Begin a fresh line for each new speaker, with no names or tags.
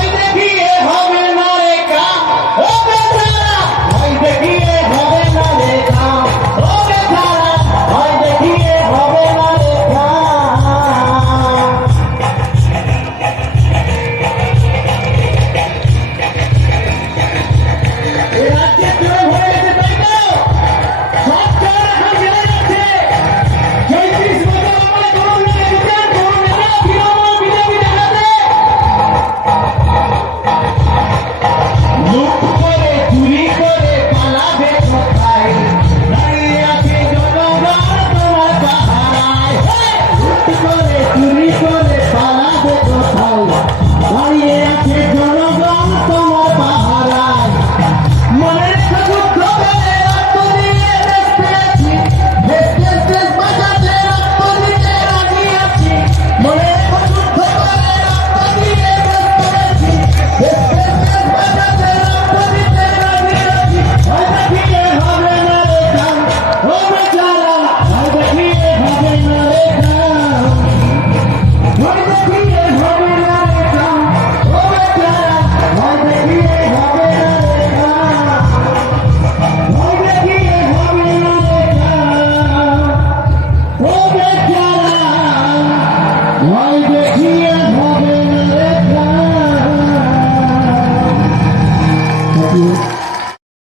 Hoy te pide Oh, Thank you.